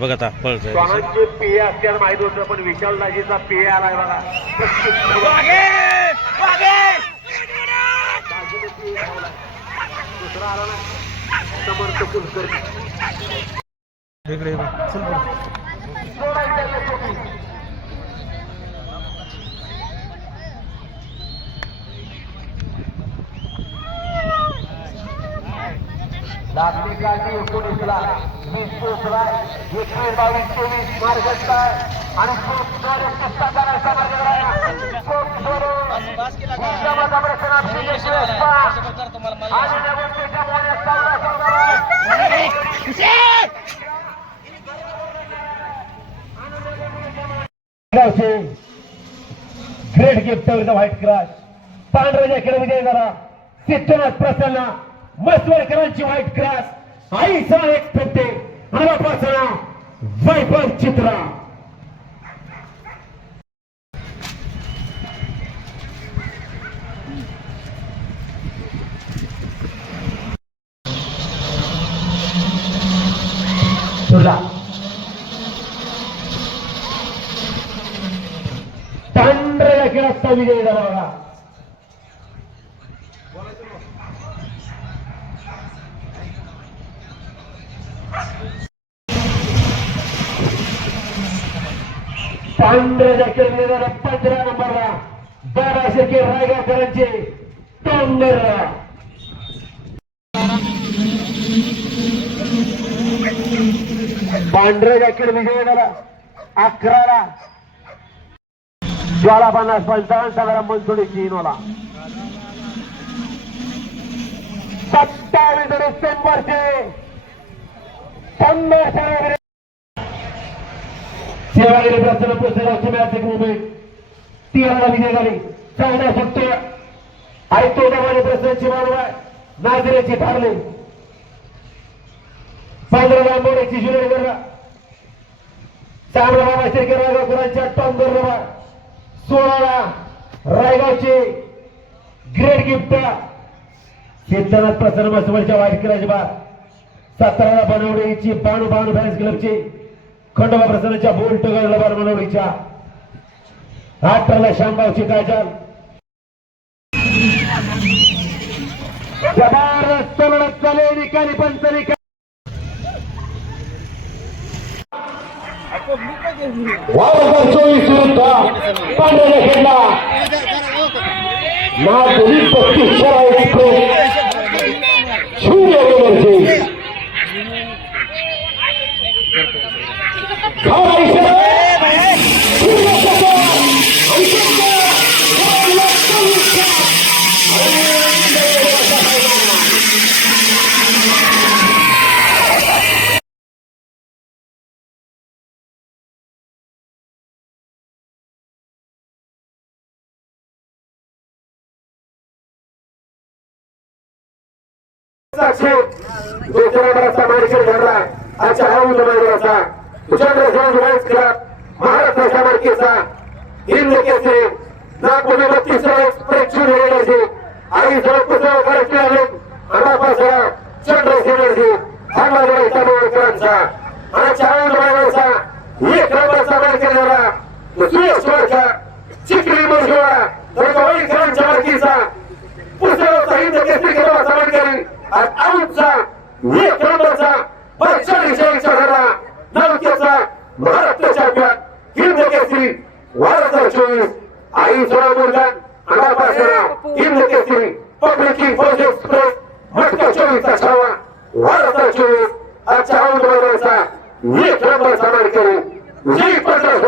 बघा आता पळतोय स्वानांचे पेय असल्यानं माहित होतं पण विशालदाजीचा पेय आलाय बघा. दुसरा आला ना समर्थ कुलकर्णी. नागरिकांनी 19ला 20 पोचला 21 22 23 मार्गस्थ आणि सत्ता करायचा great gift with white cross. पांढऱ्या जॅकेट विजय झाला सिद्धनाथ प्रसन्न. मसवडकरांची व्हाईट क्रॉस. आईचा एक फिरते आलापासना वैभव चित्रा. पांढऱ्या जॅकेटचा विजय झाला बघा. पांढऱ्या जॅकेट 15 नंबरला 1200 के रायगावकरांचे टोंगर. पांढऱ्या जॅकेट विजय झाला 11ला ज्वाला 50 55 साधारण मनसोडीची इनोला. 27 डिसेंबरचे 15 सेवागिरी प्रसन्न पुस्तकाची मॅच एक मुंबई 13ला विजय झाली. चांगला फक्त आयतो दमाने प्रसन्नची मानवा नागरेची थारले. 15ला मोडेची जुनेगरला चांगला बाबा शिर्के रायगावकरांच्या टोंगरला. 16ला रायगावचे ग्रेट गिफ्ट सिद्धनाथ प्रसन्न मसवडच्या व्हाईट क्रॉस बार. 17ला बनवडीची बाणू फॅन्स क्लबची खंडोबा प्रसन्नच्या बोल्ट गळबार मनवडीच्या. 18ला शामगावची काजल. जबरदस्त लढत चालू निकाली पंचनिका. वारंवार 24 विरुद्ध पांढऱ्या खेळला ना दोन्ही 35 महाराष्ट्र सामर्थ्याचा हिंद केसरी नागपूर 32 प्रेक्षण होण्याचे आणि सर्वप्रथम महाराष्ट्र अनापासरा चंद्रसेनजी भांडारवाडी तालुक्याचा आणि चाळीसचा एक नंबरचा मॅच केलेला सुयशवरचा चिखली मजगुरा धर्मवाडीकरांच्या मालकीचा पुस्तकाचा हिंद केसरी केला समाजकारी आणि आऊटचा एक नंबरचा 45 झाला नागपूरचा महाराष्ट्र चॅम्पियन हिंद केसरी 2024 आई सोलापूरगण अनापासरा हिंद केसरी पब्लिक फौज एक्सप्रेस मटका 24चा छावा 2024 आजच्या आऊटचा एक नंबर समाजकारी विजयी पत्र